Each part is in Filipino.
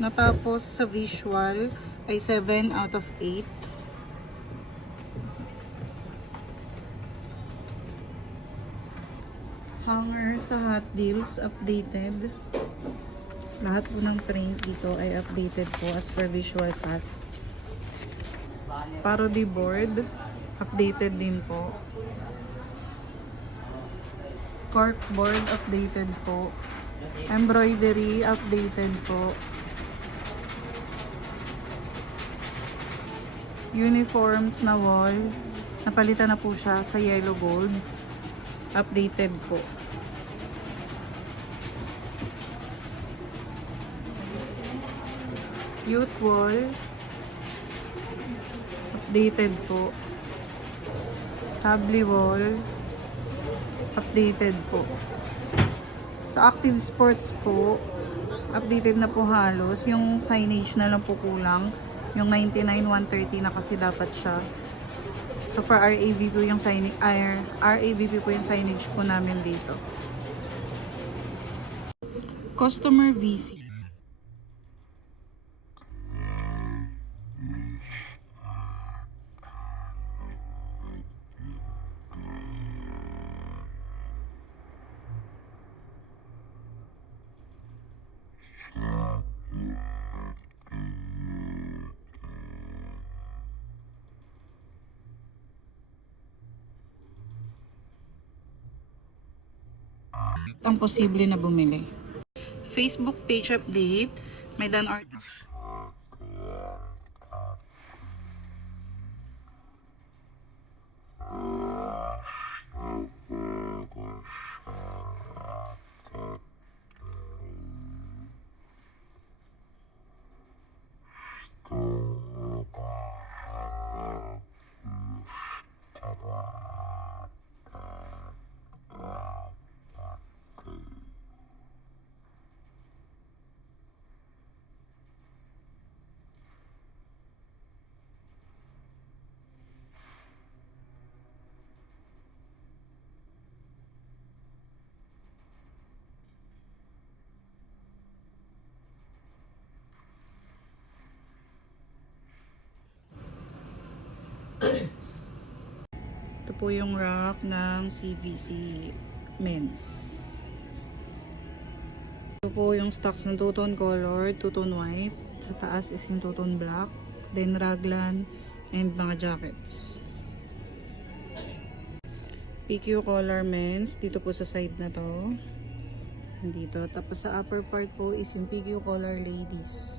Natapos sa visual ay 7 out of 8. Hanger sa Hot Deals, updated. Lahat po ng print dito ay updated po as per visual cut. Parody board, updated din po. Cork board, updated po. Embroidery, updated po. Uniforms na wall, napalitan na po siya sa yellow gold, updated po. Youth wall, updated po. Sabli wall, updated po. Sa active sports po, updated na po halos. Yung signage na lang po kulang. Yung 99, 130 na kasi dapat siya. So for RAVP po yung signage, RAVP po yung signage po namin dito. Customer VC. Ang posible na bumili. Facebook page update. May done art. Ito po yung rack ng CVC men's. Ito po yung stocks ng two-tone color, two-tone white. Sa taas is yung two-tone black. Then raglan and mga jackets. PQ color men's. Dito po sa side na to. Dito. Tapos sa upper part po is yung PQ color ladies.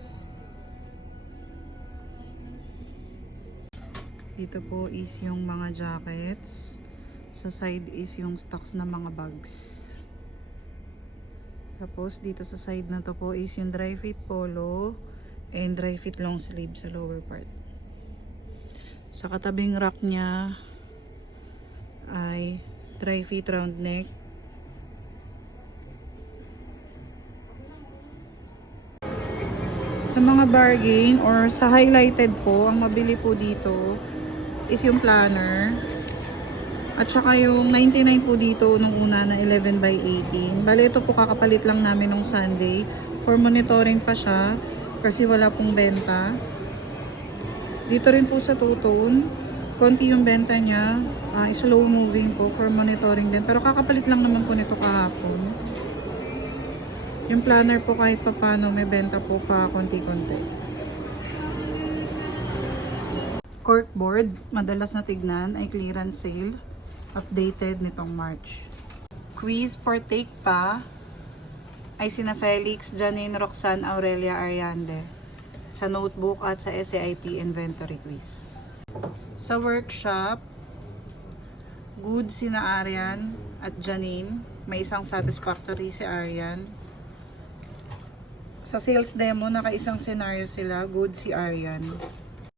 Dito po is yung mga jackets. Sa side is yung stocks na mga bags. Tapos dito sa side na to po is yung dry fit polo and dry fit long sleeve sa lower part. Sa katabing rack niya ay dry fit round neck. Sa mga bargain or sa highlighted po, ang mabili po dito is yung planner. At saka yung 99 po dito nung una na 11 by 18. Bale ito po kakapalit lang namin nung Sunday. For monitoring pa siya kasi wala pong benta. Dito rin po sa two-tone, konti yung benta niya. Slow moving po for monitoring din. Pero kakapalit lang naman po nito kahapon. Yung planner po kahit papano may benta po pa konti-konti. Corkboard, madalas na tignan ay clearance sale, updated nitong March. Quiz for take pa ay sina Felix, Janine, Roxanne, Aurelia, Ariande sa notebook at sa SAIP inventory quiz. Sa workshop, good sina Arian at Janine, may isang satisfactory si Arian. Sa sales demo, naka-isang scenario sila, good si Arian.